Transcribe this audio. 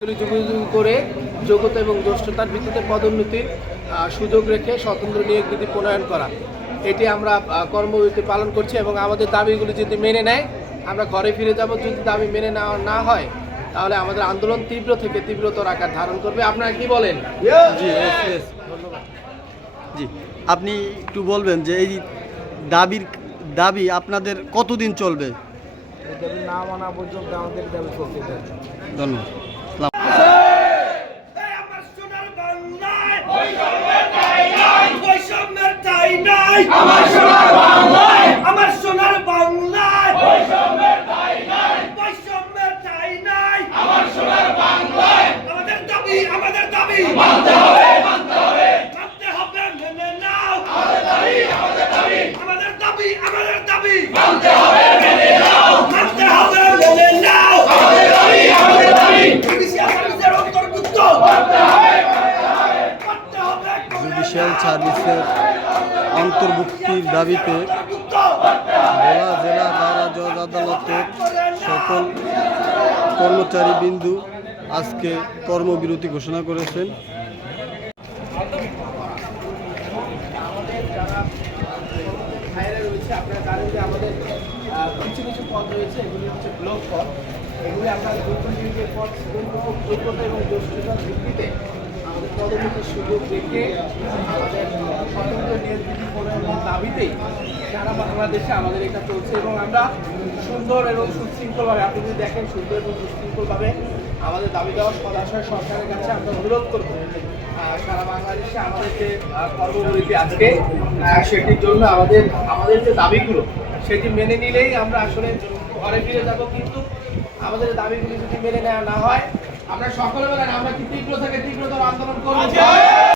যুগ যুগ করে যোগ্যতা এবং দক্ষতার ভিত্তিতে পদোন্নতির সুযোগ রেখে স্বতন্ত্র নিয়োগ নীতি প্রণয়ন করা, এটি আমরা কর্মবিরতি পালন করছি এবং আমাদের দাবিগুলি যদি মেনে নেয় আমরা ঘরে ফিরে যাব। যদি দাবি মেনে নেওয়া না হয় তাহলে আমাদের আন্দোলন তীব্র থেকে তীব্রতর আকার ধারণ করবে। আপনারা কি বলেন? জি ধন্যবাদ। জি, আপনি একটু বলবেন যে এই দাবি আপনাদের কতদিন চলবে? এই দাবি না মানা পর্যন্ত আমাদের দাবি চলতে থাকবে। ধন্যবাদ। আমার সোনার বাংলায় আমার সোনার বাংলায় বৈষম্যের ঠাঁই নাই বৈষম্যের ঠাঁই নাই আমার সোনার বাংলায় আমাদের দাবি মানতে হবে মানতে হবে মেনে নাও আমাদের দাবি আমাদের দাবি মানতে হবে মেনে নাও আমাদের দাবি জুডিশিয়াল সার্ভিসের অন্তর্ভুক্ত করতে হবে জুডিশিয়াল সার্ভিসের অন্তর্ভুক্তির দাবিতে ভোলা জেলা দায়রা জজ আদালতের সকল কর্মচারীবৃন্দু আজকে কর্মবিরতি ঘোষণা করেছেন। আপনারা জানেন যে আমাদের কিছু কিছু পদ রয়েছে, এগুলি হচ্ছে ব্লক পদ। এগুলি আপনার যোগ্যতার পদ, যোগ্যতা এবং দক্ষতার ভিত্তিতে আমাদের পদোন্নতির সুযোগ রেখে আমাদের স্বতন্ত্র নিয়োগ নীতি প্রণয়নের দাবিতেই সারা বাংলাদেশে আমাদের এটা চলছে এবং আমরা সুন্দর এবং সুশৃঙ্খলভাবে, আপনি যদি দেখেন সুন্দর এবং সুশৃঙ্খলভাবে আমাদের দাবি দেওয়া সদাশয় সরকারের কাছে আমরা অনুরোধ করব সারা বাংলাদেশে আমাদের যে কর্মবিরতি আজকে সেটির জন্য আমাদের যে দাবিগুলো সেটি মেনে নিলেই আমরা আসলে ঘরে ফিরে যাব। কিন্তু আমাদের দাবিগুলি যদি মেনে নেওয়া না হয় আমরা সকলে বলেন আমরা কি তীব্র থেকে তীব্রতর আন্দোলন করব।